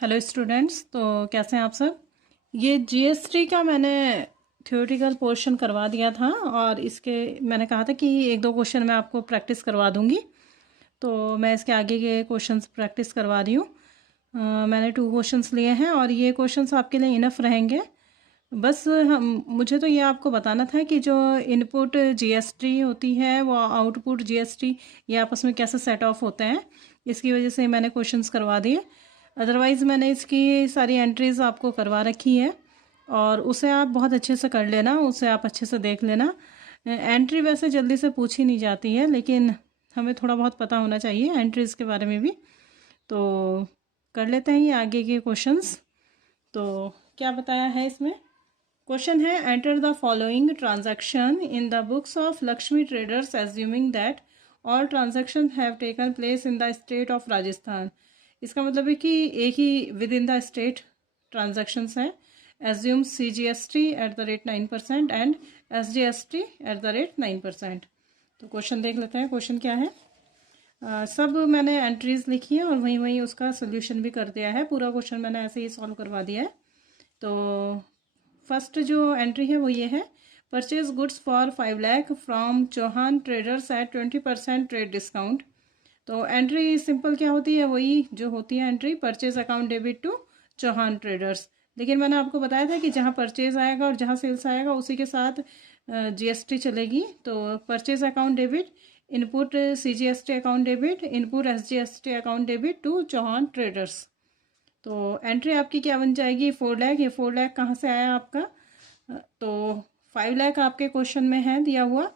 Hello students, तो कैसे हैं आप सब। ये जीएसटी का मैंने थ्योरेटिकल पोर्शन करवा दिया था और इसके मैंने कहा था कि एक दो क्वेश्चन मैं आपको प्रैक्टिस करवा दूंगी। तो मैं इसके आगे के क्वेश्चंस प्रैक्टिस करवा रही हूँ। मैंने 2 क्वेश्चंस लिए हैं और ये क्वेश्चंस आपके लिए इनफ रहेंगे। बस हम मुझे तो ये आपको बताना था कि जो इनपुट जीएसटी होती है वो आउटपुट जीएसटी ये आपस में कैसे सेट ऑफ होते हैं, इसकी वजह से मैंने क्वेश्चंस करवा दिए। अदरवाइज़ मैंने इसकी सारी एंट्रीज़ आपको करवा रखी है और उसे आप बहुत अच्छे से कर लेना, उसे आप अच्छे से देख लेना। एंट्री वैसे जल्दी से पूछी नहीं जाती है, लेकिन हमें थोड़ा बहुत पता होना चाहिए एंट्रीज़ के बारे में भी। तो कर लेते हैं ये आगे के क्वेश्चंस। तो क्या बताया है इसमें, क्वेश्चन है enter the following transaction in the books of Lakshmi traders assuming that all transaction have taken place in the state of Rajasthan. इसका मतलब है कि एक ही within the state transactions हैं। Assume CGST at the rate 9% and SGST at the rate 9%। तो question देख लेते हैं क्वेश्चन क्या है। सब मैंने एंट्रीज लिखी है और वहीं वहीं उसका सोल्यूशन भी कर दिया है। पूरा क्वेश्चन मैंने ऐसे ही सॉल्व करवा दिया है। तो फर्स्ट जो एंट्री है वो ये है, purchase goods for 5 lakh from Chauhan traders at 20% trade discount. तो एंट्री सिंपल क्या होती है, वही जो होती है entry, purchase account debit to Chauhan traders. लेकिन मैंने आपको बताया था कि जहाँ परचेज आएगा और जहाँ सेल्स आएगा उसी के साथ जीएसटी चलेगी। तो purchase account debit, input CGST account debit, input SGST account debit to Chauhan traders. तो एंट्री आपकी क्या बन जाएगी, 4 लाख। ये 4 लाख कहाँ से आया आपका, तो 5 लाख आपके क्वेश्चन में है दिया हुआ।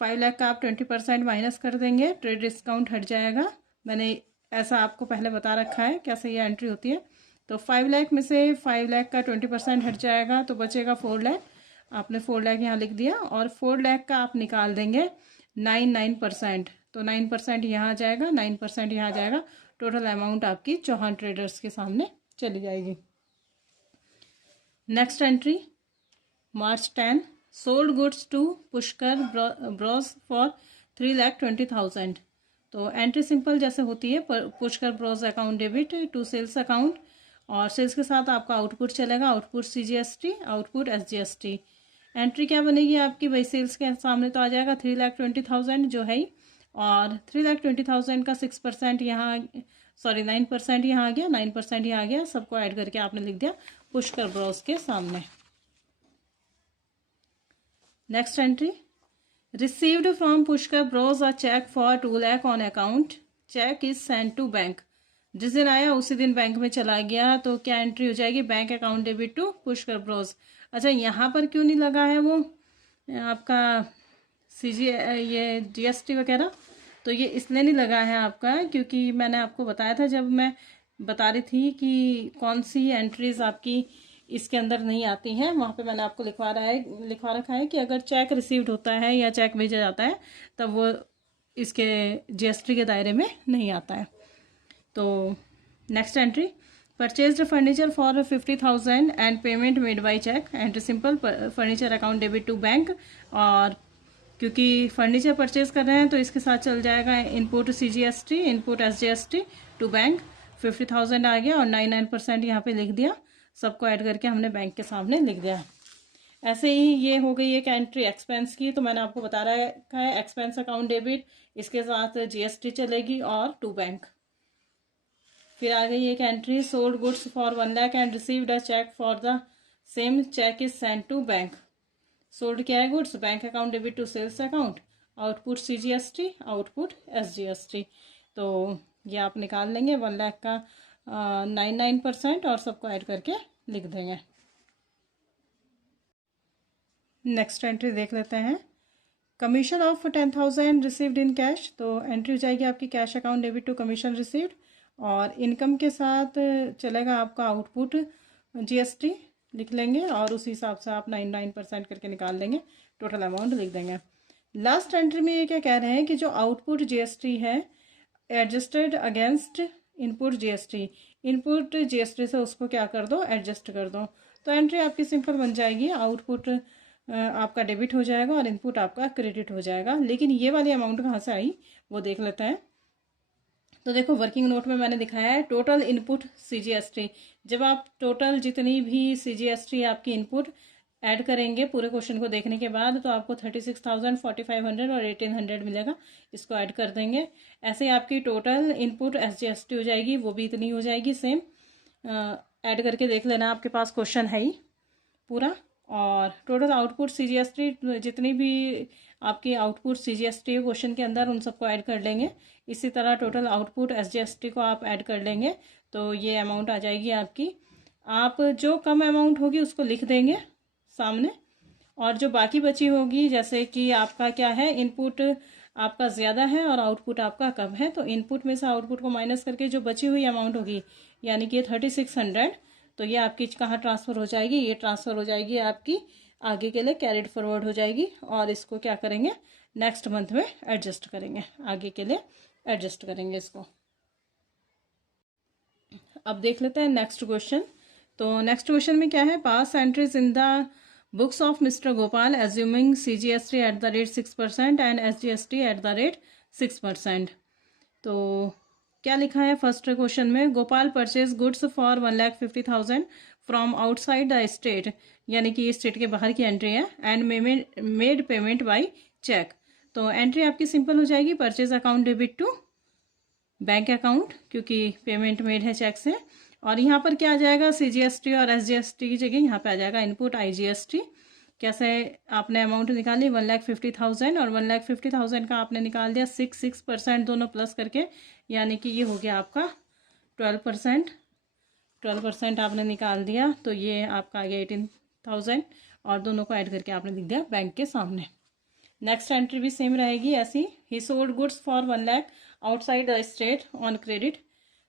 5 लाख का आप 20% माइनस कर देंगे, ट्रेड डिस्काउंट हट जाएगा। मैंने ऐसा आपको पहले बता रखा है कैसे ये एंट्री होती है। तो 5 लाख में से 5 लाख का 20% हट जाएगा तो बचेगा 4 लाख। आपने 4 लाख यहाँ लिख दिया और 4 लाख का आप निकाल देंगे 9%। तो 9% यहाँ आ जाएगा, 9% यहाँ आ जाएगा। टोटल अमाउंट आपकी चौहान ट्रेडर्स के सामने चली जाएगी। Next entry March 10, sold goods to Pushkar bros for 3,20,000। तो एंट्री सिंपल जैसे होती है, Pushkar bros account debit to sales account और सेल्स के साथ आपका आउटपुट चलेगा, output CGST, output SGST। Entry क्या बनेगी आपकी, भाई सेल्स के सामने तो आ जाएगा 3,20,000 जो है ही, और 3,20,000 का 6% यहाँ, सॉरी 9% यहाँ आ गया, 9% यहाँ आ गया, सबको ऐड करके आपने लिख दिया पुष्कर ब्रोस के सामने। Next entry, received from Pushkar bros a cheque for 2 lakh on account, cheque is send to bank. जिस दिन आया उसी दिन बैंक में चला गया, तो क्या एंट्री हो जाएगी, bank account debit to Pushkar bros. अच्छा, यहाँ पर क्यों नहीं लगा है वो आपका ये GST वगैरह, तो ये इसलिए नहीं लगा है आपका क्योंकि मैंने आपको बताया था जब मैं बता रही थी कि कौन सी एंट्रीज आपकी इसके अंदर नहीं आती हैं, वहाँ पे मैंने आपको लिखवा रखा है कि अगर चेक रिसीव्ड होता है या चेक भेजा जाता है तब वो इसके GST के दायरे में नहीं आता है। तो next entry, purchased furniture for 50,000 and payment made by cheque. Entry simple, furniture account debit to bank, और क्योंकि फर्नीचर परचेज कर रहे हैं तो इसके साथ चल जाएगा input CGST, input SGST to bank. 50,000 आ गया और 9% यहाँ पे लिख दिया, सबको ऐड करके हमने बैंक के सामने लिख दिया। ऐसे ही ये हो गई एक एंट्री एक्सपेंस की, तो मैंने आपको बता रखा है एक्सपेंस अकाउंट डेबिट, इसके साथ GST चलेगी और टू बैंक। फिर आ गई एक entry, sold goods for 1 lakh and received a cheque for the same, cheque is send to bank. Sold क्या है, goods, bank account debit to sales account, output CGST, output SGST। तो ये आप निकाल लेंगे 1 लाख का 9% और सबको ऐड करके लिख देंगे। नेक्स्ट एंट्री देख लेते हैं, commission of 10,000 received in cash. तो एंट्री हो जाएगी आपकी cash account debit to commission received, और इनकम के साथ चलेगा आपका आउटपुट GST लिख लेंगे और उस हिसाब से आप 9% करके निकाल देंगे, टोटल अमाउंट लिख देंगे। लास्ट एंट्री में ये क्या कह रहे हैं कि जो आउटपुट GST है adjusted against input GST, input GST से उसको क्या कर दो, एडजस्ट कर दो। तो एंट्री आपकी सिंपल बन जाएगी, आउटपुट आपका डेबिट हो जाएगा और इनपुट आपका क्रेडिट हो जाएगा। लेकिन ये वाली अमाउंट कहाँ से आई वो देख लेते हैं। तो देखो वर्किंग नोट में मैंने दिखाया है टोटल इनपुट सीजीएसटी। जब आप टोटल जितनी भी सीजीएसटी आपकी इनपुट ऐड करेंगे पूरे क्वेश्चन को देखने के बाद, तो आपको 36,000, 4,500 और 1,800 मिलेगा। इसको ऐड कर देंगे। ऐसे आपकी टोटल इनपुट एसजीएसटी हो जाएगी, वो भी इतनी हो जाएगी सेम। ऐड करके देख लेना, आपके पास क्वेश्चन है ही पूरा। और टोटल आउटपुट सीजीएसटी जितनी भी आपकी आउटपुट सीजीएसटी क्वेश्चन के अंदर, उन सबको ऐड कर लेंगे। इसी तरह टोटल आउटपुट एसजीएसटी को आप ऐड कर लेंगे, तो ये अमाउंट आ जाएगी आपकी। आप जो कम अमाउंट होगी उसको लिख देंगे सामने, और जो बाकी बची होगी, जैसे कि आपका क्या है, इनपुट आपका ज़्यादा है और आउटपुट आपका कम है, तो इनपुट में से आउटपुट को माइनस करके जो बची हुई अमाउंट होगी, यानी कि 3600, तो ये आपकी कहाँ ट्रांसफ़र हो जाएगी, ये ट्रांसफ़र हो जाएगी आपकी आगे के लिए कैरिड फॉरवर्ड हो जाएगी। और इसको क्या करेंगे, नेक्स्ट मंथ में एडजस्ट करेंगे, आगे के लिए एडजस्ट करेंगे इसको। अब देख लेते हैं नेक्स्ट क्वेश्चन। तो नेक्स्ट क्वेश्चन में क्या है, pass entries in the books of mister Gopal assuming CGST at the rate 6% and SGST at the rate 6%। तो क्या लिखा है फर्स्ट क्वेश्चन में, Gopal purchase goods for 1,50,000 from outside the state, यानी कि स्टेट के बाहर की एंट्री है, and made payment by cheque. तो एंट्री आपकी सिंपल हो जाएगी, purchase account debit to bank account, क्योंकि पेमेंट मेड है चेक से। और यहाँ पर क्या आ जाएगा, CGST और SGST की जगह यहाँ पे आ जाएगा इनपुट IGST। कैसे आपने अमाउंट निकाली 1,50,000, और 1,50,000 का आपने निकाल दिया 6% दोनों प्लस करके, यानी कि ये हो गया आपका 12% आपने निकाल दिया, तो ये आपका आ गया 18,000, और दोनों को ऐड करके आपने लिख दिया बैंक के सामने। नेक्स्ट एंट्री भी सेम रहेगी ऐसी, ही sold goods for 1 lakh outside the state on credit.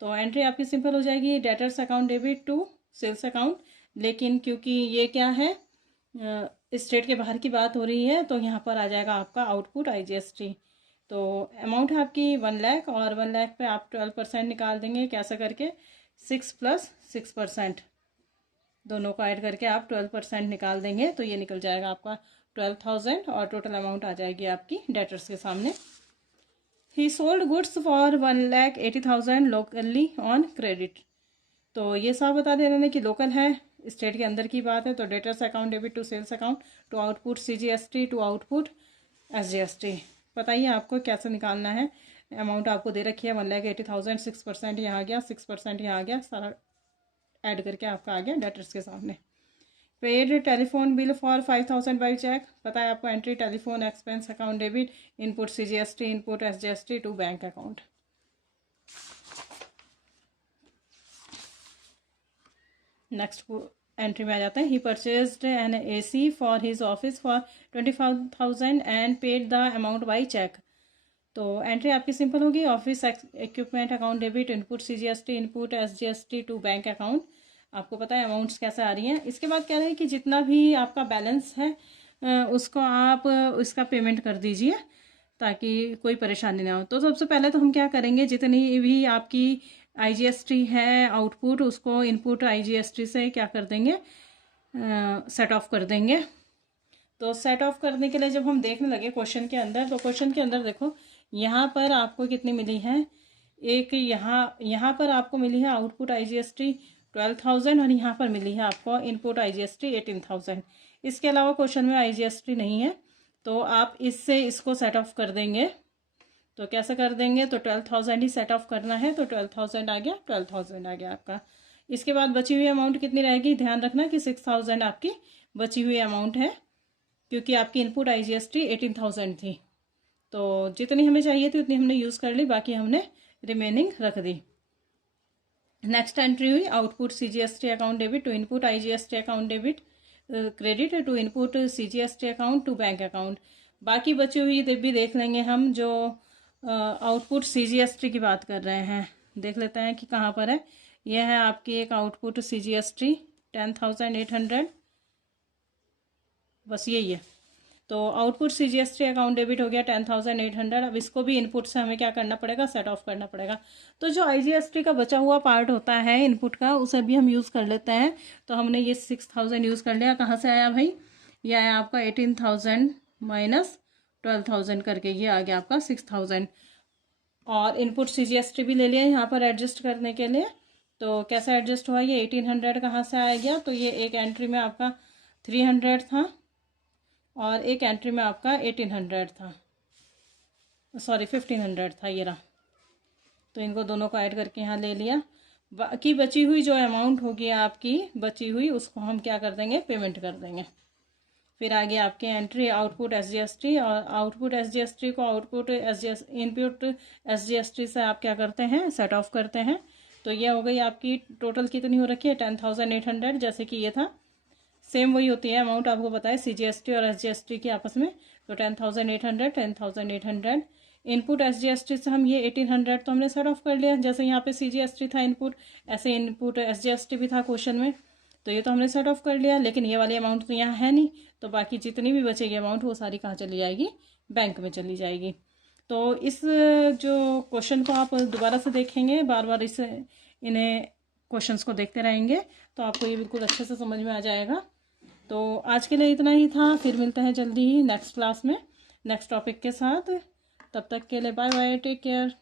तो एंट्री आपकी सिंपल हो जाएगी, debtors account debit to sales account, लेकिन क्योंकि ये क्या है, स्टेट के बाहर की बात हो रही है, तो यहाँ पर आ जाएगा आपका आउटपुट IGST। तो अमाउंट है आपकी 1 लाख, और 1 लाख पे आप 12% निकाल देंगे, कैसे करके 6 + 6%, दोनों को ऐड करके आप 12% निकाल देंगे, तो ये निकल जाएगा आपका 12,000, और टोटल अमाउंट आ जाएगी आपकी डेटर्स के सामने। ही sold goods for 1,80,000 locally on credit. तो ये सब बता दे रहे हैं कि लोकल है, स्टेट के अंदर की बात है, तो debtors account debit to sales account to output CGST to output SGST। बताइए आपको कैसे निकालना है। अमाउंट आपको दे रखी है 1,80,000, 6% यहाँ आ गया, 6% यहाँ आ गया, सारा ऐड करके आपका आ गया डेटर्स के सामने। Paid telephone bill for 5,000 by cheque, पता है आपको entry telephone expense account debit, input CGST, input SGST to bank account. Next entry में आ जाते हैं, he purchased an AC for his office for 25,000 and paid the amount by cheque. तो entry आपकी simple होगी, office equipment account debit, input CGST, input SGST to bank account. आपको पता है अमाउंट्स कैसे आ रही हैं। इसके बाद कह रहे हैं कि जितना भी आपका बैलेंस है उसको आप इसका पेमेंट कर दीजिए, ताकि कोई परेशानी ना हो। तो सबसे पहले तो हम क्या करेंगे, जितनी भी आपकी IGST है आउटपुट, उसको इनपुट IGST से क्या कर देंगे, सेट ऑफ कर देंगे। तो सेट ऑफ करने के लिए जब हम देखने लगे क्वेश्चन के अंदर, तो क्वेश्चन के अंदर देखो यहाँ पर आपको कितनी मिली है, एक यहाँ पर आपको मिली है आउटपुट IGST 12,000, और यहाँ पर मिली है आपको इनपुट IGST 18,000। इसके अलावा क्वेश्चन में IGST नहीं है, तो आप इससे इसको सेट ऑफ कर देंगे। तो कैसे कर देंगे, तो 12,000 ही सेट ऑफ करना है, तो 12,000 आ गया, 12,000 आ गया आपका। इसके बाद बची हुई अमाउंट कितनी रहेगी, ध्यान रखना कि 6,000 आपकी बची हुई अमाउंट है, क्योंकि आपकी इनपुट IGST 18,000 थी। तो जितनी हमें चाहिए थी उतनी हमने यूज़ कर ली, बाकी हमने रिमेनिंग रख दी। नेक्स्ट एंट्री हुई output CGST account debit to input IGST account debit credit to input CGST account to bank account. बाकी बची हुई भी देख लेंगे हम, जो आउटपुट CGST की बात कर रहे हैं, देख लेते हैं कि कहाँ पर है। यह है आपकी एक आउटपुट CGST 10,800, बस यही है। तो आउटपुट CGST अकाउंट डेबिट हो गया 10,800। अब इसको भी इनपुट से हमें क्या करना पड़ेगा, सेट ऑफ करना पड़ेगा। तो जो IGST का बचा हुआ पार्ट होता है इनपुट का, उसे भी हम यूज़ कर लेते हैं। तो हमने ये 6,000 यूज़ कर लिया। कहाँ से आया भाई, ये आया आपका 18,000 - 12,000 करके, ये आ गया आपका 6,000। और इनपुट CGST भी ले लिया यहाँ पर एडजस्ट करने के लिए। तो कैसे एडजस्ट हुआ, ये 1800 कहाँ से आ गया, तो ये एक एंट्री में आपका 300 था और एक एंट्री में आपका 1800 था, सॉरी 1500 था, ये रहा। तो इनको दोनों को ऐड करके यहाँ ले लिया। बाकी बची हुई जो अमाउंट होगी आपकी बची हुई, उसको हम क्या कर देंगे, पेमेंट कर देंगे। फिर आगे आपके एंट्री आउटपुट SGST, और आउटपुट SGST को आउटपुट इनपुट SGST से आप क्या करते हैं, सेट ऑफ करते हैं। तो ये हो गई आपकी टोटल कितनी हो रखी है, 10,800, जैसे कि ये था। सेम वही होती है अमाउंट, आपको पता है CGST और SGST की आपस में। तो 10,800 इनपुट SGST से हम ये 1800 तो हमने सेट ऑफ कर लिया। जैसे यहाँ पे CGST था इनपुट, ऐसे इनपुट SGST भी था क्वेश्चन में, तो ये तो हमने सेट ऑफ कर लिया। लेकिन ये वाली अमाउंट तो यहाँ है नहीं, तो बाकी जितनी भी बचेगी अमाउंट वो सारी कहाँ चली जाएगी, बैंक में चली जाएगी। तो इस जो क्वेश्चन को आप दोबारा से देखेंगे, बार बार इन्हें क्वेश्चंस को देखते रहेंगे, तो आपको ये बिल्कुल अच्छे से समझ में आ जाएगा। तो आज के लिए इतना ही था, फिर मिलते हैं जल्दी ही नेक्स्ट क्लास में नेक्स्ट टॉपिक के साथ। तब तक के लिए बाय बाय, टेक केयर।